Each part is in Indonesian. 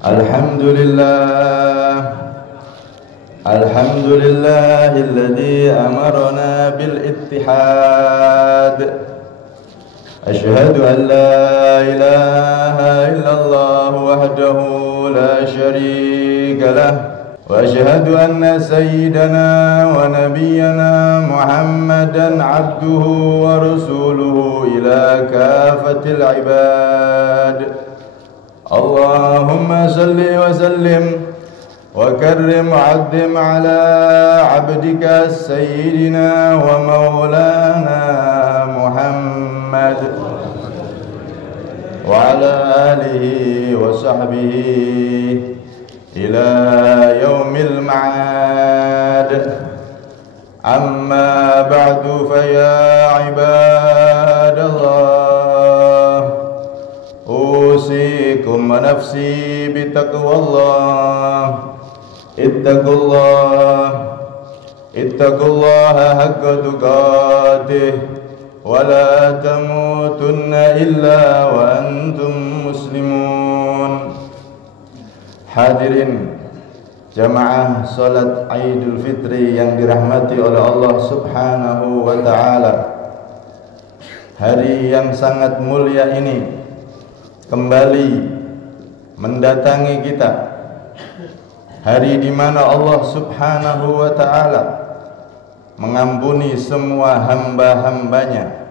Alhamdulillahilladzi amarna bil ittihad. Asyhadu an la ilaha illallah wahdahu la syarika lah. Wa asyhadu anna sayyidana wa nabiyyana Muhammadan abduhu wa rasuluhu ila kafatil ibad. Allahumma salli wa sallim wa karrim wa addim ala abdika sayyidina wa maulana Muhammad wa ala alihi wa sahbihi ila yaumil ma'ad. Amma ba'du fa ya ibadallah, usikum wa nafsi bitaqwallah. Ittaqullaha haqqa tuqatih wa la tamutunna illa wa antum muslimun. Hadirin jamaah salat Idul Fitri yang dirahmati oleh Allah Subhanahu wa taala. Hari yang sangat mulia ini kembali mendatangi kita, hari di mana Allah Subhanahu wa taala mengampuni semua hamba-hambanya.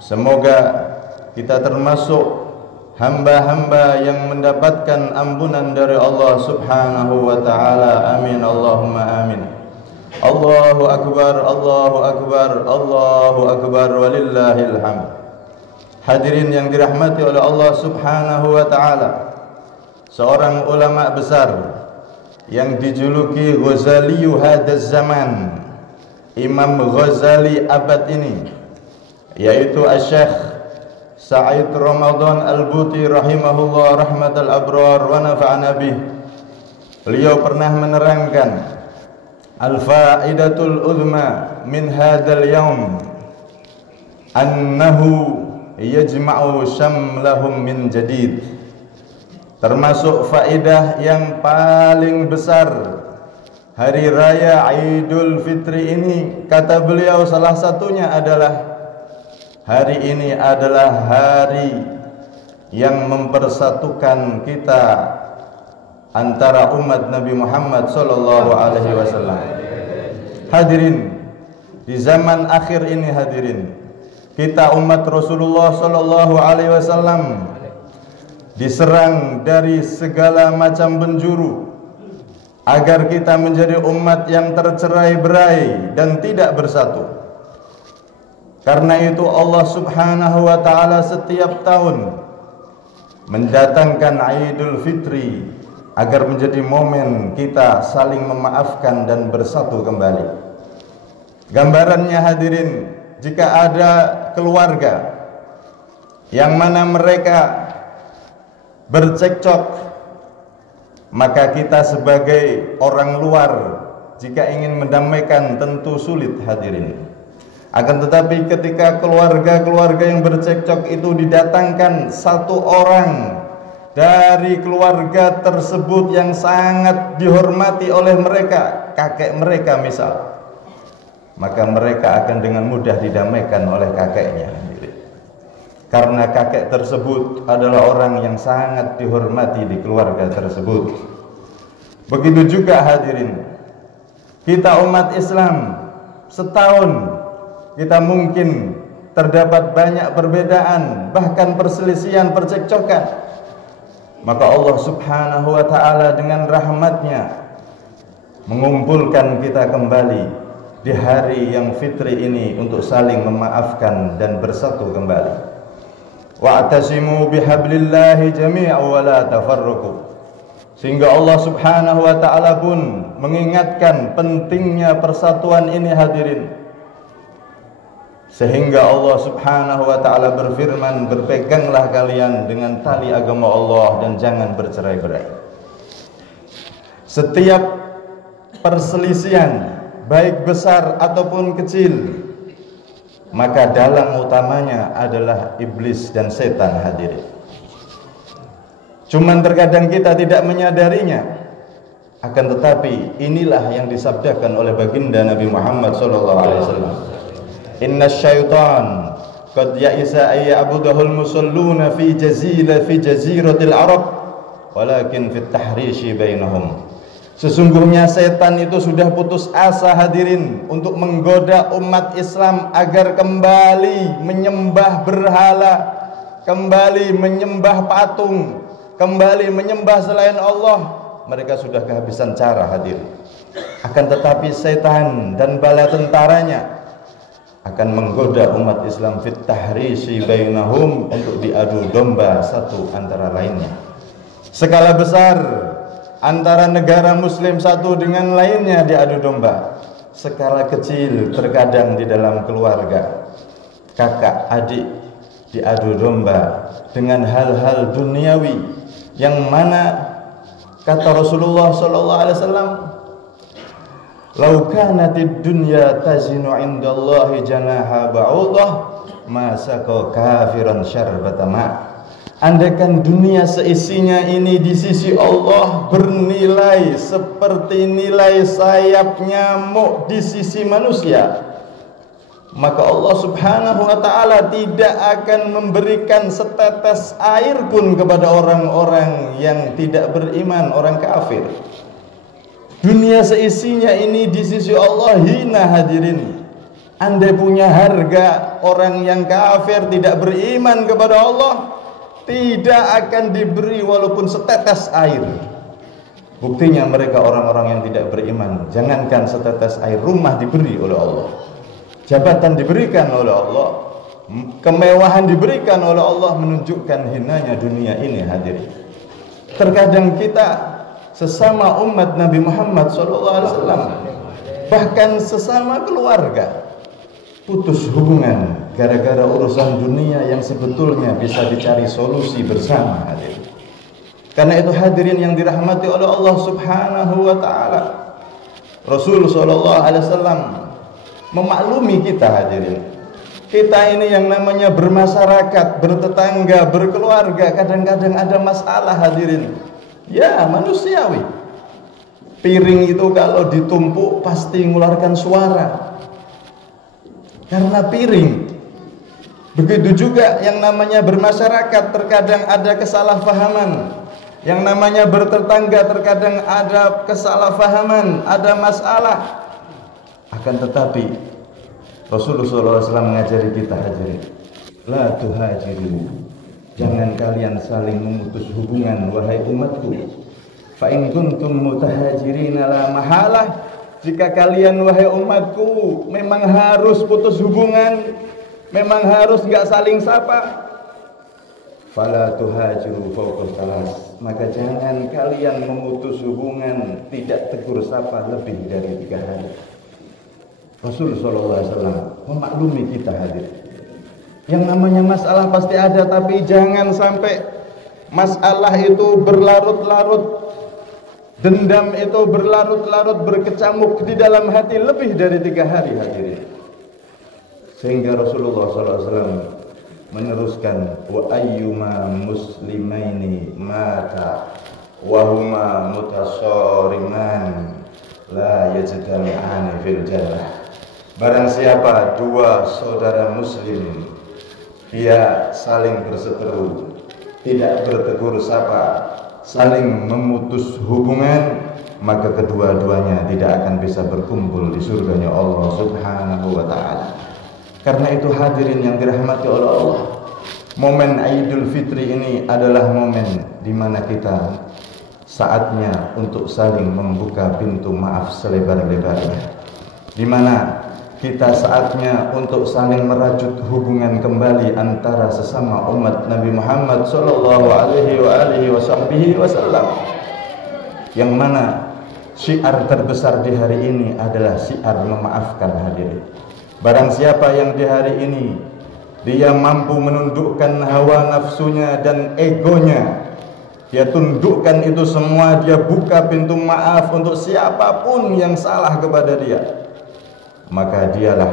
Semoga kita termasuk hamba-hamba yang mendapatkan ampunan dari Allah Subhanahu wa taala. Amin Allahumma amin. Allahu akbar, Allahu akbar, Allahu akbar walillahil hamd. Hadirin yang dirahmati oleh Allah Subhanahu wa taala, seorang ulama besar yang dijuluki Ghazaliyu hadaz zaman, Imam Ghazali abad ini, yaitu Asy-Syaikh Sa'id Ramadan Al-Buti rahimahullah rahmatal abrar wa nafa'ana bih. Beliau pernah menerangkan al-faidatul uzma min hadzal yaum annahu yajma'u syamlahum min jadid. Termasuk faedah yang paling besar hari raya Idul Fitri ini, kata beliau, salah satunya adalah hari ini adalah hari yang mempersatukan kita antara umat Nabi Muhammad sallallahu alaihi wasallam. Hadirin, di zaman akhir ini hadirin, kita umat Rasulullah sallallahu alaihi wasallam diserang dari segala macam penjuru agar kita menjadi umat yang tercerai-berai dan tidak bersatu. Karena itu Allah Subhanahu wa taala setiap tahun mendatangkan Idul Fitri agar menjadi momen kita saling memaafkan dan bersatu kembali. Gambarannya hadirin, jika ada keluarga yang mana mereka bercekcok, maka kita sebagai orang luar jika ingin mendamaikan tentu sulit hadirin. Akan tetapi ketika keluarga-keluarga yang bercekcok itu didatangkan satu orang dari keluarga tersebut yang sangat dihormati oleh mereka, kakek mereka misal, maka mereka akan dengan mudah didamaikan oleh kakeknya. Karena kakek tersebut adalah orang yang sangat dihormati di keluarga tersebut. Begitu juga hadirin, kita umat Islam setahun kita mungkin terdapat banyak perbedaan, bahkan perselisihan, percekcokan. Maka Allah Subhanahu wa taala dengan rahmatnya mengumpulkan kita kembali di hari yang fitri ini untuk saling memaafkan dan bersatu kembali. Wa'tasimu bihablillahi jami'an wa la tafarraqu. Sehingga Allah Subhanahu wa taala pun mengingatkan pentingnya persatuan ini hadirin. Sehingga Allah Subhanahu wa taala berfirman, berpeganglah kalian dengan tali agama Allah dan jangan bercerai-berai. Setiap perselisihan baik besar ataupun kecil, maka dalang utamanya adalah iblis dan setan hadirin. Cuman terkadang kita tidak menyadarinya. Akan tetapi inilah yang disabdakan oleh baginda Nabi Muhammad SAW. Inna syaitan qad ya'isa ayya'budahul musalluna fi jaziratil Arab walakin fit tahrishi bainahum. Sesungguhnya setan itu sudah putus asa hadirin untuk menggoda umat Islam agar kembali menyembah berhala, kembali menyembah patung, kembali menyembah selain Allah. Mereka sudah kehabisan cara hadirin. Akan tetapi setan dan bala tentaranya akan menggoda umat Islam fit tahrishi bainahum untuk diadu domba satu antara lainnya. Skala besar antara negara muslim satu dengan lainnya diadu domba. Skala kecil terkadang di dalam keluarga, kakak adik diadu domba dengan hal-hal duniawi yang mana kata Rasulullah sallallahu alaihi wasallam, "Lau kanatid dunya tazinu 'indallahi janaha ba'udah ma saqa kafiran syarbata ma'." Andaikan dunia seisinya ini di sisi Allah bernilai seperti nilai sayap nyamuk di sisi manusia, maka Allah subhanahu wa ta'ala tidak akan memberikan setetes air pun kepada orang-orang yang tidak beriman, orang kafir. Dunia seisinya ini di sisi Allah hina hadirin. Andai punya harga, orang yang kafir tidak beriman kepada Allah tidak akan diberi walaupun setetes air. Buktinya mereka orang-orang yang tidak beriman, jangankan setetes air, rumah diberi oleh Allah, jabatan diberikan oleh Allah, kemewahan diberikan oleh Allah, menunjukkan hinanya dunia ini hadirin. Terkadang kita sesama umat Nabi Muhammad SAW, bahkan sesama keluarga, putus hubungan gara-gara urusan dunia yang sebetulnya bisa dicari solusi bersama hadirin. Karena itu hadirin yang dirahmati oleh Allah Subhanahu wa ta'ala, Rasul SAW memaklumi kita hadirin. Kita ini yang namanya bermasyarakat, bertetangga, berkeluarga, kadang-kadang ada masalah hadirin. Ya manusiawi. Piring itu kalau ditumpuk pasti mengeluarkan suara karena piring. Begitu juga yang namanya bermasyarakat, terkadang ada kesalahpahaman. Yang namanya bertetangga, terkadang ada kesalahpahaman, ada masalah. Akan tetapi Rasulullah SAW mengajari kita hadirin, la tuhajiru, jangan kalian saling memutus hubungan wahai umatku. Fa in kuntum mutahajirina la mahalah, jika kalian wahai umatku memang harus putus hubungan, memang harus enggak saling sapa, fala tuhajiru fawqa salas, maka jangan kalian memutus hubungan tidak tegur sapa lebih dari 3 hari. Rasulullah SAW memaklumi kita hadir. Yang namanya masalah pasti ada, tapi jangan sampai masalah itu berlarut-larut, dendam itu berlarut-larut, berkecamuk di dalam hati lebih dari 3 hari hadirin. Sehingga Rasulullah SAW meneruskan, wa ayyuma muslimaini mata wa huma mutasariman la yajtami'ani fil jannah. Barang siapa 2 saudara muslim dia saling berseteru, tidak bertegur sapa, saling memutus hubungan, maka kedua-duanya tidak akan bisa berkumpul di surganya Allah Subhanahu wa ta'ala. Karena itu hadirin yang dirahmati oleh Allah, momen Idul Fitri ini adalah momen di mana kita saatnya untuk saling membuka pintu maaf selebar-lebarnya, di mana kita saatnya untuk saling merajut hubungan kembali antara sesama umat Nabi Muhammad sallallahu alaihi wasallam, yang mana syiar terbesar di hari ini adalah syiar memaafkan hadirin. Barang siapa yang di hari ini dia mampu menundukkan hawa nafsunya dan egonya, dia tundukkan itu semua, dia buka pintu maaf untuk siapapun yang salah kepada dia, maka dialah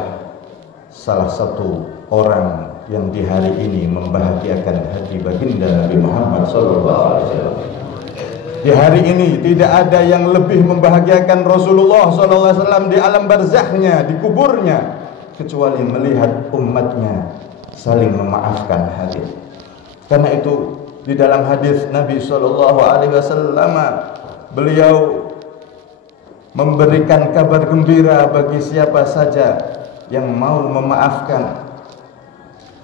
salah satu orang yang di hari ini membahagiakan hati baginda Nabi Muhammad SAW. Di hari ini tidak ada yang lebih membahagiakan Rasulullah SAW di alam barzahnya, di kuburnya, kecuali melihat umatnya saling memaafkan hadir. Karena itu di dalam hadis Nabi SAW, beliau memberikan kabar gembira bagi siapa saja yang mau memaafkan.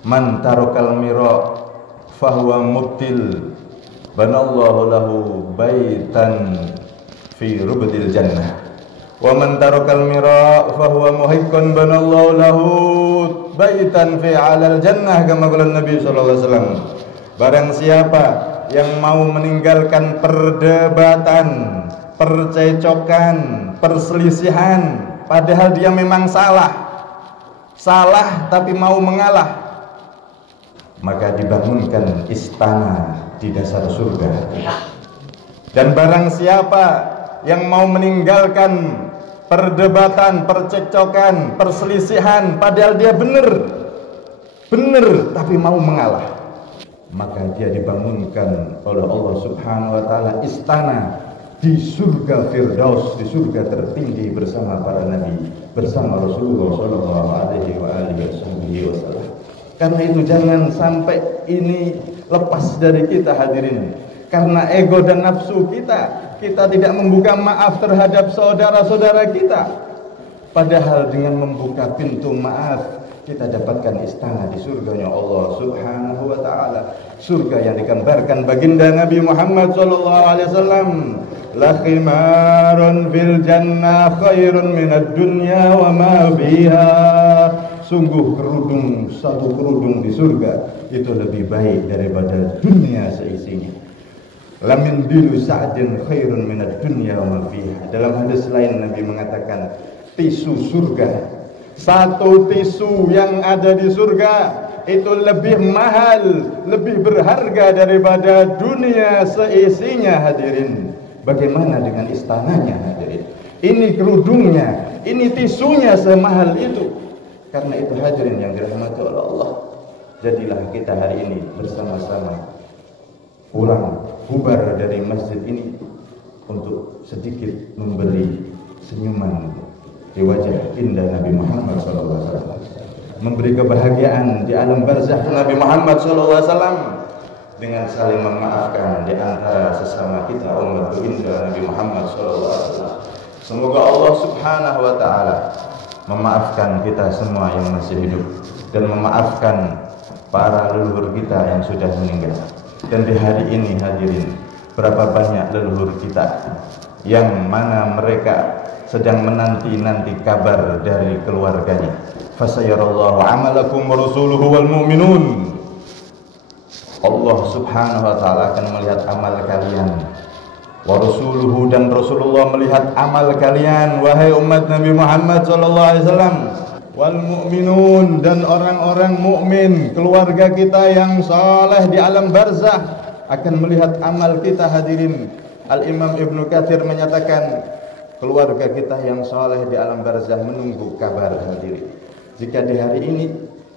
Man tarakal mira fahuwa mubtil banallahu lahu baitan fi rubdil jannah wa man tarakal mira fahuwa muhiqqan banallahu lahu baitan fi alal jannah, kama qala Nabi sallallahu alaihi wasallam. Barang siapa yang mau meninggalkan perdebatan, percecokan, perselisihan, padahal dia memang salah tapi mau mengalah, maka dibangunkan istana di dasar surga. Dan barang siapa yang mau meninggalkan perdebatan, percekcokan, perselisihan, padahal dia benar tapi mau mengalah, maka dia dibangunkan oleh Allah Subhanahu wa taala istana di surga Firdaus, di surga tertinggi bersama para nabi, bersama Rasulullah sallallahu alaihi wasallam. Karena itu jangan sampai ini lepas dari kita hadirin. Karena ego dan nafsu kita tidak membuka maaf terhadap saudara-saudara kita. Padahal dengan membuka pintu maaf, kita dapatkan istana di surganya Allah Subhanahu wa taala. Surga yang digambarkan baginda Nabi Muhammad sallallahu alaihi wasallam, la khimarun fil jannah khairun minad dunya wa ma fiha. Sungguh satu kerudung di surga itu lebih baik daripada dunia seisinya. Lamin dilu sa'din khairun minad dunya wa ma fiha. Dalam hadis lain Nabi mengatakan, tisu surga, satu tisu yang ada di surga itu lebih mahal, lebih berharga daripada dunia seisinya hadirin. Bagaimana dengan istananya hadirin? Ini kerudungnya, ini tisunya semahal itu. Karena itu hadirin yang dirahmati oleh Allah, jadilah kita hari ini bersama-sama pulang bubar dari masjid ini untuk sedikit memberi senyuman di wajah indah Nabi Muhammad SAW, memberi kebahagiaan di alam barzakh Nabi Muhammad SAW dengan saling memaafkan di antara sesama kita umat indah Nabi Muhammad SAW. Semoga Allah Subhanahu wa taala memaafkan kita semua yang masih hidup dan memaafkan para leluhur kita yang sudah meninggal. Dan di hari ini hadirin, berapa banyak leluhur kita yang mana mereka sedang menanti-nanti kabar dari keluarganya. Fasayarallahu amalakum wa rasuluhu wal mu'minun. Allah Subhanahu wa taala akan melihat amal kalian. Wa rasuluhu, dan Rasulullah melihat amal kalian wahai umat Nabi Muhammad sallallahu alaihi wasallam. Wal mu'minun, dan orang-orang mukmin, keluarga kita yang saleh di alam barzakh akan melihat amal kita hadirin. Al-Imam Ibnu Katsir menyatakan keluarga kita yang saleh di alam barzakh menunggu kabar hadirin. Jika di hari ini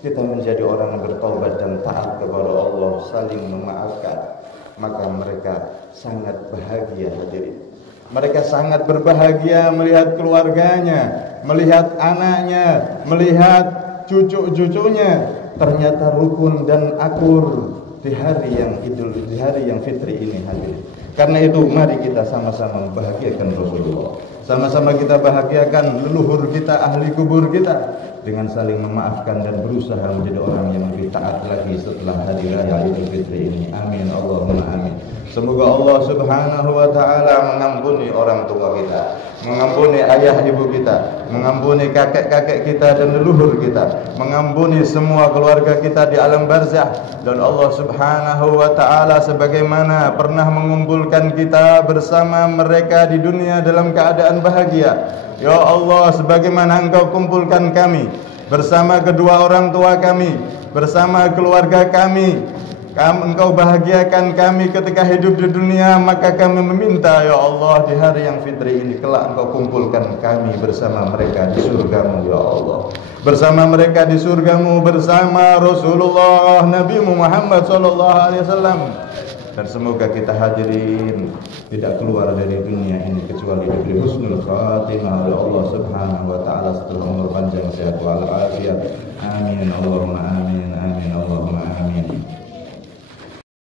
kita menjadi orang yang bertaubat dan taat kepada Allah, saling memaafkan, maka mereka sangat bahagia hadirin. Mereka sangat berbahagia melihat keluarganya, melihat anaknya, melihat cucu-cucunya ternyata rukun dan akur di hari yang fitri ini hadirin. Karena itu mari kita sama-sama membahagiakan Rasulullah, sama-sama kita bahagiakan leluhur kita, ahli kubur kita, dengan saling memaafkan dan berusaha menjadi orang yang lebih taat lagi setelah hari raya Idul Fitri ini. Amin Allahumma amin. Semoga Allah Subhanahu wa taala mengampuni orang tua kita, mengampuni ayah ibu kita, mengampuni kakek-kakek kita dan leluhur kita, mengampuni semua keluarga kita di alam barzakh, dan Allah Subhanahu wa taala sebagaimana pernah mengumpulkan kita bersama mereka di dunia dalam keadaan bahagia. Ya Allah, sebagaimana Engkau kumpulkan kami bersama kedua orang tua kami, bersama keluarga kami Engkau bahagiakan kami ketika hidup di dunia, maka kami meminta ya Allah di hari yang fitri ini kelak Engkau kumpulkan kami bersama mereka di surgamu ya Allah, bersama mereka di surgamu, bersama Rasulullah Nabi Muhammad SAW. Dan semoga kita hadirin tidak keluar dari dunia ini kecuali diberi husnul khatimah oleh Allah Subhanahu wa taala setelah umur panjang sehat walafiat. Amin Allahumma amin amin Allah.